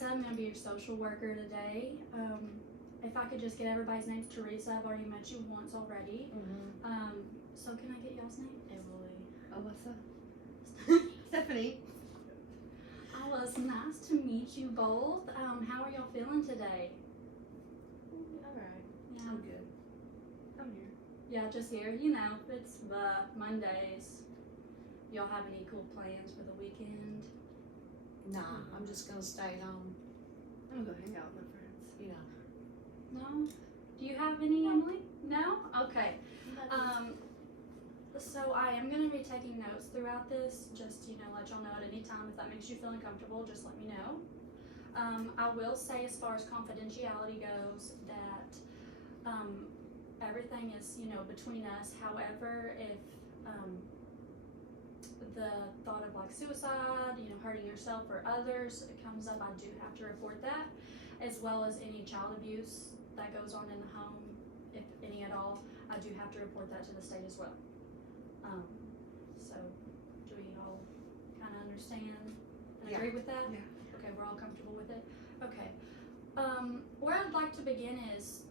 Melissa. I'm going to be your social worker today. If I could just get everybody's names. Teresa, I've already met you once already. So can I get y'all's name? Emily. Alyssa. Stephanie. Alice, nice to meet you both. How are y'all feeling today? Alright. Yeah. I'm good. I'm here. Yeah, just here. You know, it's Mondays. Y'all have any cool plans for the weekend? Nah, I'm just gonna stay home, I'm gonna go hang out with my friends. you know. No? Do you have any, Emily? No? Okay. So I am going to be taking notes throughout this, just, let y'all know at any time. If that makes you feel uncomfortable, just let me know. I will say, as far as confidentiality goes, that everything is, between us. However, if the thought of like suicide, hurting yourself or others comes up, I do have to report that, as well as any child abuse that goes on in the home, if any at all. I do have to report that to the state as well. So do we all kind of understand and agree with that? Yeah. Okay, we're all comfortable with it? Okay. Where I'd like to begin is,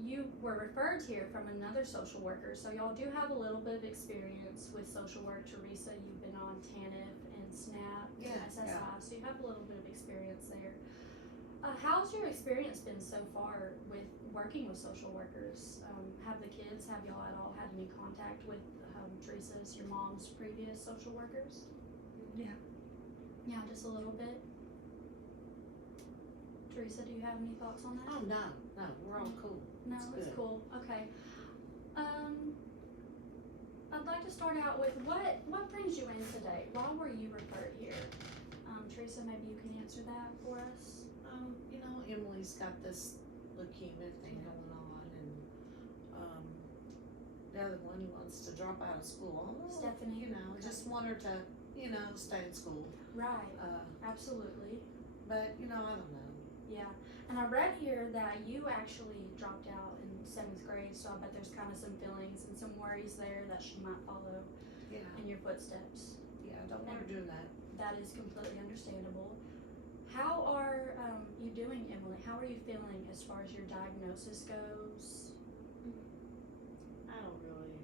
you were referred here from another social worker, so y'all do have a little bit of experience with social work. Teresa, you've been on TANF and SNAP and SSI, so you have a little bit of experience there. How's your experience been so far with working with social workers? Have y'all at all had any contact with Teresa's, your mom's previous social workers? Yeah. Yeah, just a little bit. Teresa, do you have any thoughts on that? Oh, no, we're all cool. No, It's it's good. cool. Okay. I'd like to start out with what brings you in today? Why were you referred here? Teresa, maybe you can answer that for us. Emily's got this leukemia thing going on, and, the other one wants to drop out of school. Stephanie. I just want her to, stay in school. Right. Uh, Absolutely. but, I don't know. Yeah. And I read here that you actually dropped out in 7th grade, so I bet there's kind of some feelings and some worries there that she might follow Yeah, in your footsteps. I don't want her doing that. That is completely understandable. How are you doing, Emily? How are you feeling as far as your diagnosis goes? I don't really.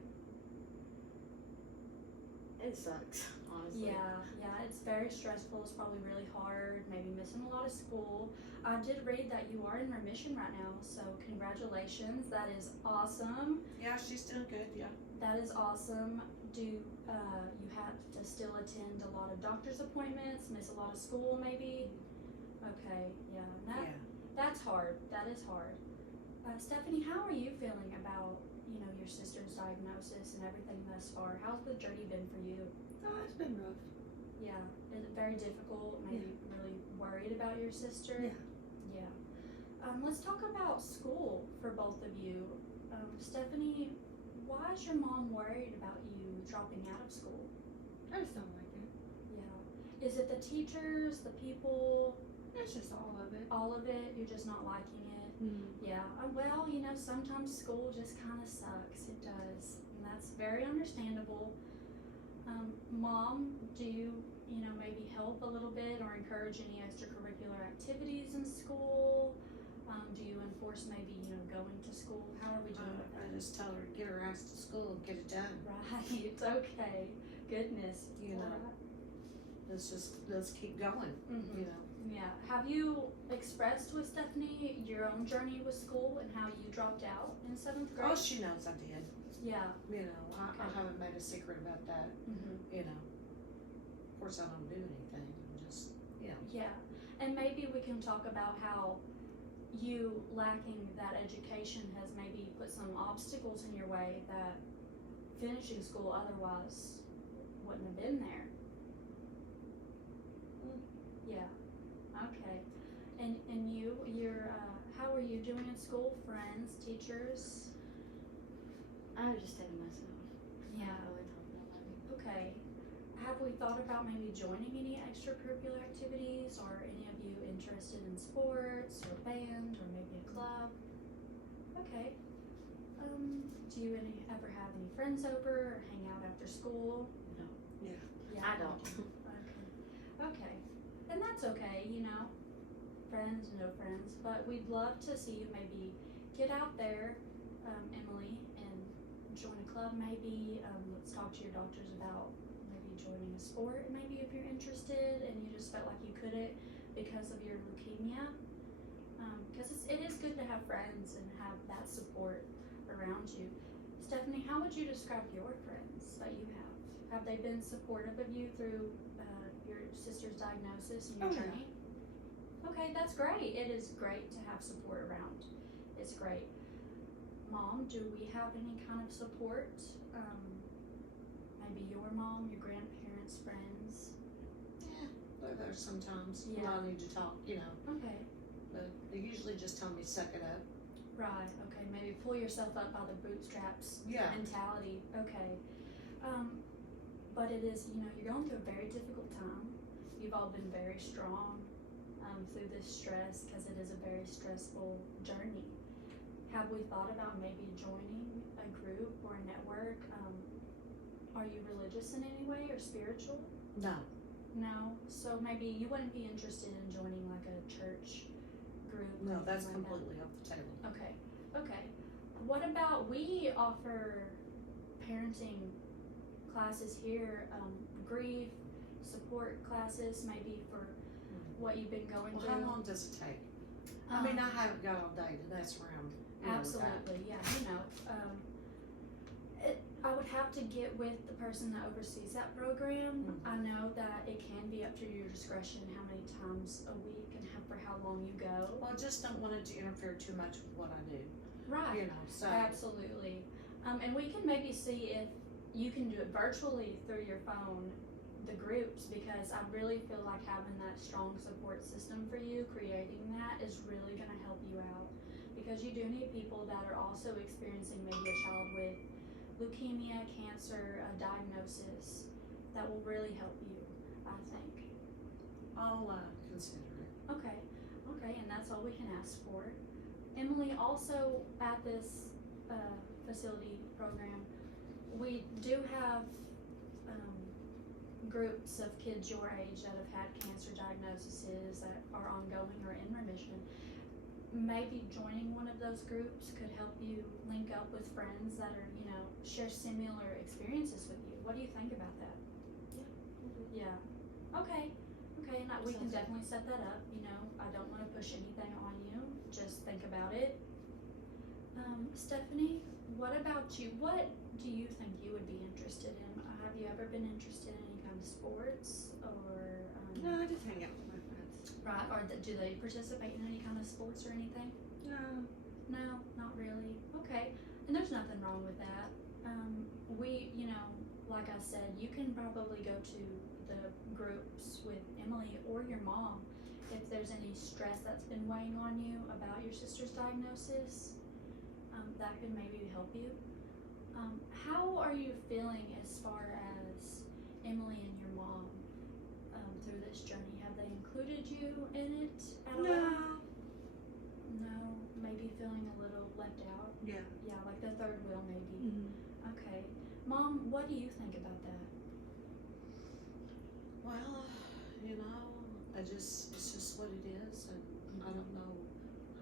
It sucks, honestly. Yeah, it's very stressful. It's probably really hard, maybe missing a lot of school. I did read that you are in remission right now, so congratulations. That is awesome. Yeah, she's doing good, yeah. That is awesome. Do you have to still attend a lot of doctor's appointments, miss a lot of school maybe? Okay, yeah. That's hard. That is hard. Stephanie, how are you feeling about, your sister's diagnosis and everything thus far? How's the journey been for you? Oh, it's been rough. Yeah. Is it very difficult? Maybe really worried about your sister? Yeah. Yeah. Let's talk about school for both of you. Stephanie, why is your mom worried about you dropping out of school? I just don't like it. Yeah. Is it the teachers, the people, It's just all of it. all of it? You're just not liking it? Yeah. Well, sometimes school just kind of sucks. It does. And that's very understandable. Mom, do you, maybe help a little bit or encourage any extracurricular activities in school? Do you enforce maybe, going to school? How are we doing with that? I just tell her, get her ass to school and get it done. Right. Okay. Goodness. Alright. Let's keep going, Mhm. Yeah. Have you expressed with Stephanie your own journey with school and how you dropped out in 7th grade? Oh, she knows I did. Yeah. I haven't made a secret about that, Mm-hmm. Of course, I don't do anything, I'm just, Yeah. And maybe we can talk about how you lacking that education has maybe put some obstacles in your way that finishing school otherwise wouldn't have been there. Yeah. Okay. And you're how are you doing in school? Friends, teachers? I would just stay to myself. Yeah. Not really talk about it. Okay. Have we thought about maybe joining any extracurricular activities? Or any of you interested in sports or band or maybe a club? Okay. Do you ever have any friends over or hang out after school? No. Yeah. I don't. Okay. Okay. And that's okay, friends, no friends, but we'd love to see you maybe get out there, Emily, and join a club maybe. Let's talk to your doctors about maybe joining a sport, maybe if you're interested and you just felt like you couldn't because of your leukemia. Because it is good to have friends and have that support around you. Stephanie, how would you describe your friends that you have? Have they been supportive of you through your sister's diagnosis and your Oh, yeah. journey? Okay, that's great. It is great to have support around. It's great. Mom, do we have any kind of support? Maybe your mom, your grandparents, friends? Yeah, they're there sometimes when Yeah. I need to talk, Okay, but they usually just tell me suck it up. right. Okay, maybe pull yourself up by the bootstraps Yeah. mentality. Okay. But it is, you're going through a very difficult time. You've all been very strong through this stress because it is a very stressful journey. Have we thought about maybe joining a group or a network? Are you religious in any way or spiritual? No, No. So maybe you wouldn't be interested in joining like a church group? or no, that's anything like that? completely off the table. Okay. What about, we offer parenting classes here, grief support classes, maybe for what you've been going Well, through. how long does it take? I mean, I haven't got all day to mess around. With that. Absolutely, yeah, I would have to get with the person that oversees that program. Mhm. I know that it can be up to your discretion how many times a week and for how long you go. Well, I just don't want it to interfere too much with what I do, Right. so. Absolutely. And we can maybe see if you can do it virtually through your phone, the groups, because I really feel like having that strong support system for you, creating that is really going to help you out. Because you do need people that are also experiencing maybe a child with leukemia, cancer, a diagnosis that will really help you, I think. I'll consider it. Okay, and that's all we can ask for. Emily, also at this facility program, we do have groups of kids your age that have had cancer diagnoses that are ongoing or in remission. Maybe joining one of those groups could help you link up with friends that are, share similar experiences with you. What do you think about that? Yeah. Okay, and we can Sounds good. definitely set that up, I don't wanna push anything on you, just think about it. Stephanie, what about you? What do you think you would be interested in? Have you ever been interested in any kind of sports or, No, I just hang out with my friends. right, or do they participate in any kind of sports or anything? No. No, not really. Okay, and there's nothing wrong with that. We, like I said, you can probably go to the groups with Emily or your mom if there's any stress that's been weighing on you about your sister's diagnosis. That could maybe help you. How are you feeling as far as Emily and your mom through this journey? Have they included you in it at all? No. No, maybe feeling a little left out. Yeah. Yeah, like the third wheel maybe. Mm-hmm. Okay. Mom, what do you think about that? Well, it's just what it is, and I don't know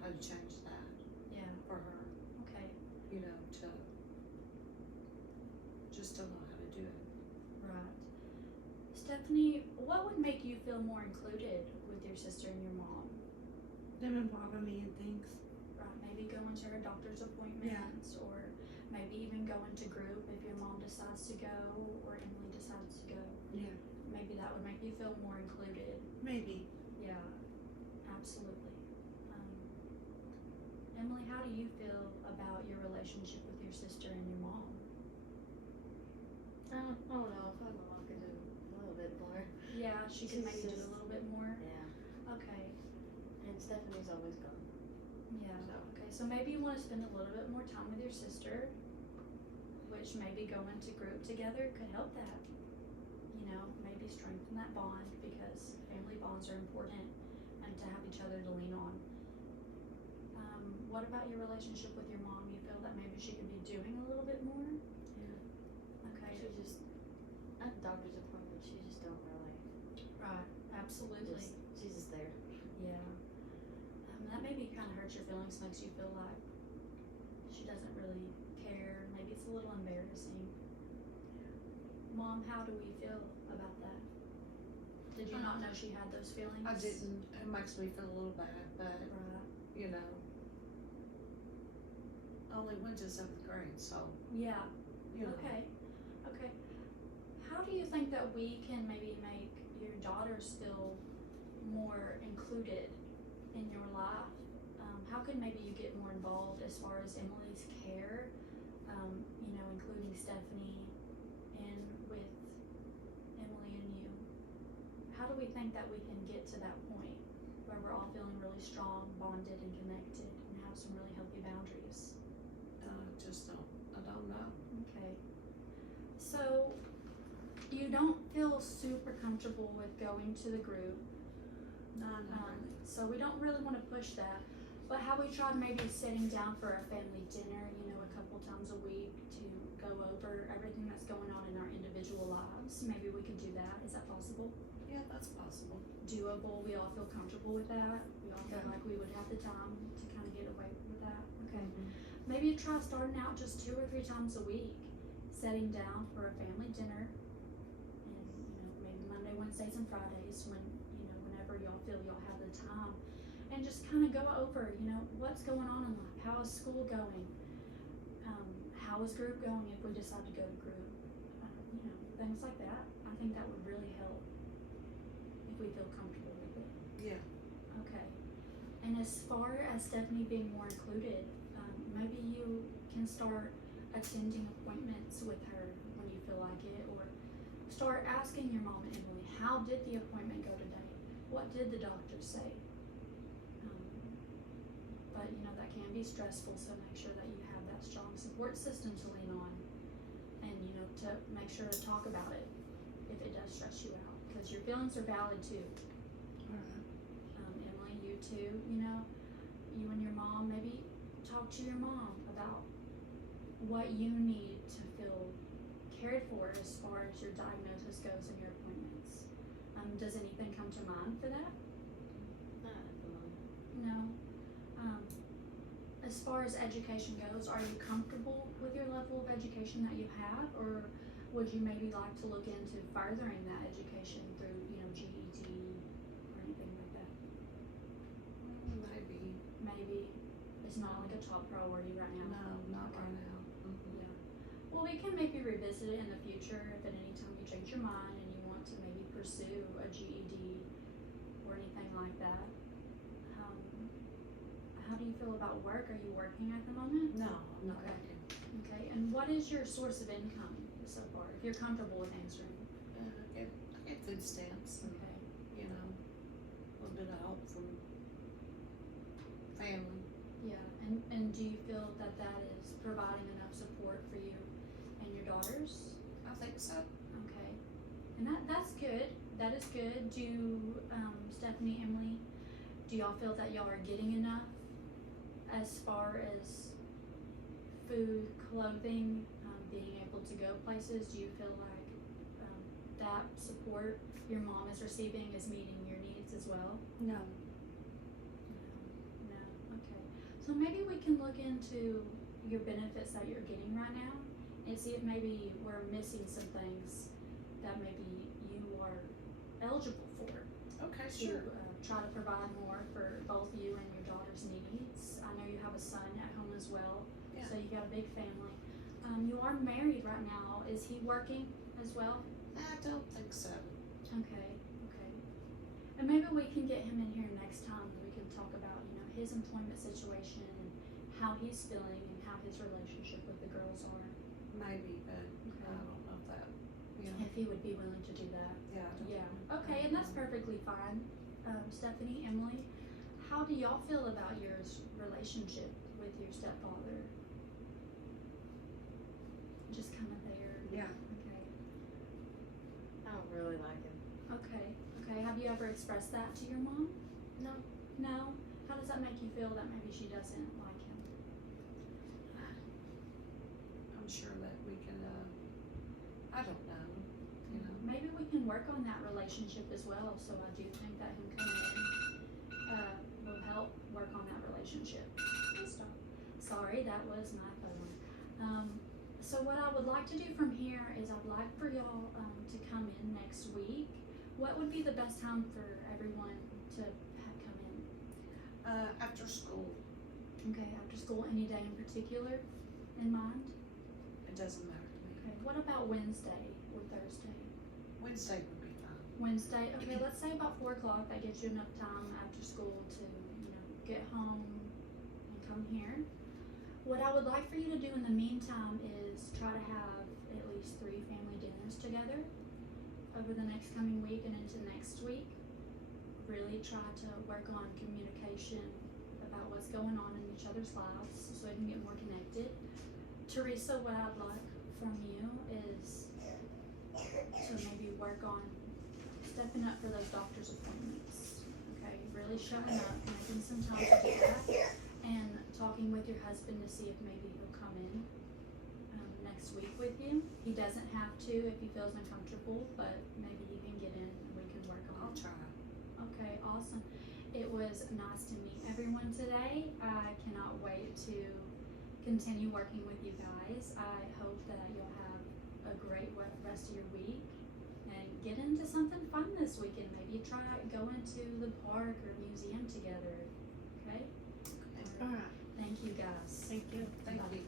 how to change that Yeah, for her, okay, to just don't know how to do it. right. Stephanie, what would make you feel more included with your sister and your mom? Them involving me in things. Right, maybe going to her doctor's appointments or maybe even going to group if your mom decides to go or Emily decides to go. Yeah. Maybe that would make you feel more included. Maybe. Yeah, absolutely. Emily, how do you feel about your relationship with your sister and your mom? I don't know. I thought my mom could do a little bit more. Yeah, she could She's maybe do just- a little bit more. Yeah. Okay, And Stephanie's always gone. yeah, So. okay, so maybe you wanna spend a little bit more time with your sister, which maybe going to group together could help that. Maybe strengthen that bond because family bonds are important and to have each other to lean on. What about your relationship with your mom? You feel that maybe she could be doing a little bit more? Yeah. Okay, She just, at the doctor's appointment, she just don't really. right, absolutely. She's just there. Yeah. maybe kind of hurts your feelings, makes you feel like she doesn't really care. Maybe it's a little embarrassing. Mom, how do we feel about that? Did you not know she had those feelings? I didn't, it makes me feel a little bad, but, Right. you know. I only went to 7th grade, so, Yeah. you know. Okay. Okay. How do you think that we can maybe make your daughters feel more included in your life? How can maybe you get more involved as far as Emily's care? You know, including Stephanie and with Emily and you. How do we think that we can get to that point where we're all feeling really strong, bonded, and connected, and have some really healthy boundaries? I don't know. Okay. So, you don't feel super comfortable with going to the group, No, not really. so we don't really want to push that. But have we tried maybe sitting down for a family dinner, you know, a couple times a week to go over everything that's going on in our individual lives? Maybe we could do that. Is that possible? Yeah, that's possible. Doable? We all feel comfortable with that? We all feel Yeah. like we would have the time to kind of get away with that? Okay. Mhm. Maybe try starting out just 2 or 3 times a week, sitting down for a family dinner, and you know maybe Monday, Wednesdays, and Fridays when you know whenever y'all feel y'all have the time, and just kind of go over you know what's going on in life, how is school going, how is group going if we decide to go to group, you know things like that. I think that would really help if we feel comfortable with it. Yeah. Okay. And as far as Stephanie being more included, maybe you can start attending appointments with her when you feel like it, or start asking your mom and Emily, how did the appointment go today? What did the doctor say? But you know, that can be stressful, so make sure that you have that strong support system to lean on, and you know, to make sure to talk about it if it does stress you out, because your feelings are valid too. Alright. Emily, you too, you know, you and your mom, maybe talk to your mom about what you need to feel cared for as far as your diagnosis goes and your appointments. Does anything come to mind for that? Not at the moment. No. As far as education goes, are you comfortable with your level of education that you have, or would you maybe like to look into furthering that education through, you know, GED or anything like that? Maybe. Maybe it's not like a top priority right now. No, not Okay. right now. Yeah. Well, we can maybe revisit it in the future if at any time you change your mind and you want to maybe pursue a GED or anything like that. How do you feel about work? Are you working at the moment? No, I'm not Okay. working. Okay. And what is your source of income so far? If you're comfortable with answering. I get food stamps and, Okay. you know, a little bit of help from family. Yeah. And do you feel that that is providing enough support for you and your daughters? I think so. Okay, and that's good. That is good. Do Stephanie, Emily, do y'all feel that y'all are getting enough as far as food, clothing, being able to go places? Do you feel like that support your mom is receiving is meeting your needs as well? No. No. Okay. So maybe we can look into your benefits that you're getting right now and see if maybe we're missing some things that maybe you are eligible for. Okay, To sure. try to provide more for both you and your daughter's needs. I know you have a son at home as well, Yeah. so you got a big family. You are married right now. Is he working as well? I don't think so. Okay, okay. And maybe we can get him in here next time and we can talk about, you know, his employment situation and how he's feeling and how his relationship with the girls are. Maybe, but Okay. I don't know if that, you know. If he would be willing to do that. Yeah, I don't Yeah, know. okay, and that's perfectly fine. Stephanie, Emily, how do y'all feel about your relationship with your stepfather? Just kind of there. Yeah. Okay. I don't really like him. Okay. Okay. Have you ever expressed that to your mom? No. No. How does that make you feel that maybe she doesn't like him? I'm sure that we can, I don't know, you know. Maybe we can work on that relationship as well. So I do think that him coming in will help work on that relationship. Stop. Sorry, that was my phone. So what I would like to do from here is I'd like for y'all to come in next week. What would be the best time for everyone to come in? After school, Okay, after school, any day in particular in mind? it doesn't matter to me. Okay, what about Wednesday or Thursday? Wednesday would be fine. Wednesday, okay, let's say about 4 o'clock. That gives you enough time after school to, get home and come here. What I would like for you to do in the meantime is try to have at least 3 family dinners together over the next coming week and into next week. Really try to work on communication about what's going on in each other's lives so we can get more connected. Teresa, what I'd like from you is to maybe work on stepping up for those doctor's appointments. Okay, really showing up, making some time to do that, and talking with your husband to see if maybe he'll come in next week with you. He doesn't have to if he feels uncomfortable, but maybe he can get in and we can work on I'll it. try. Okay, awesome. It was nice to meet everyone today. I cannot wait to continue working with you guys. I hope that you'll have a great rest of your week and get into something fun this weekend. Maybe try going to the park or museum together. Okay? All right. Thank you guys. Thank you. Thank Bye. you.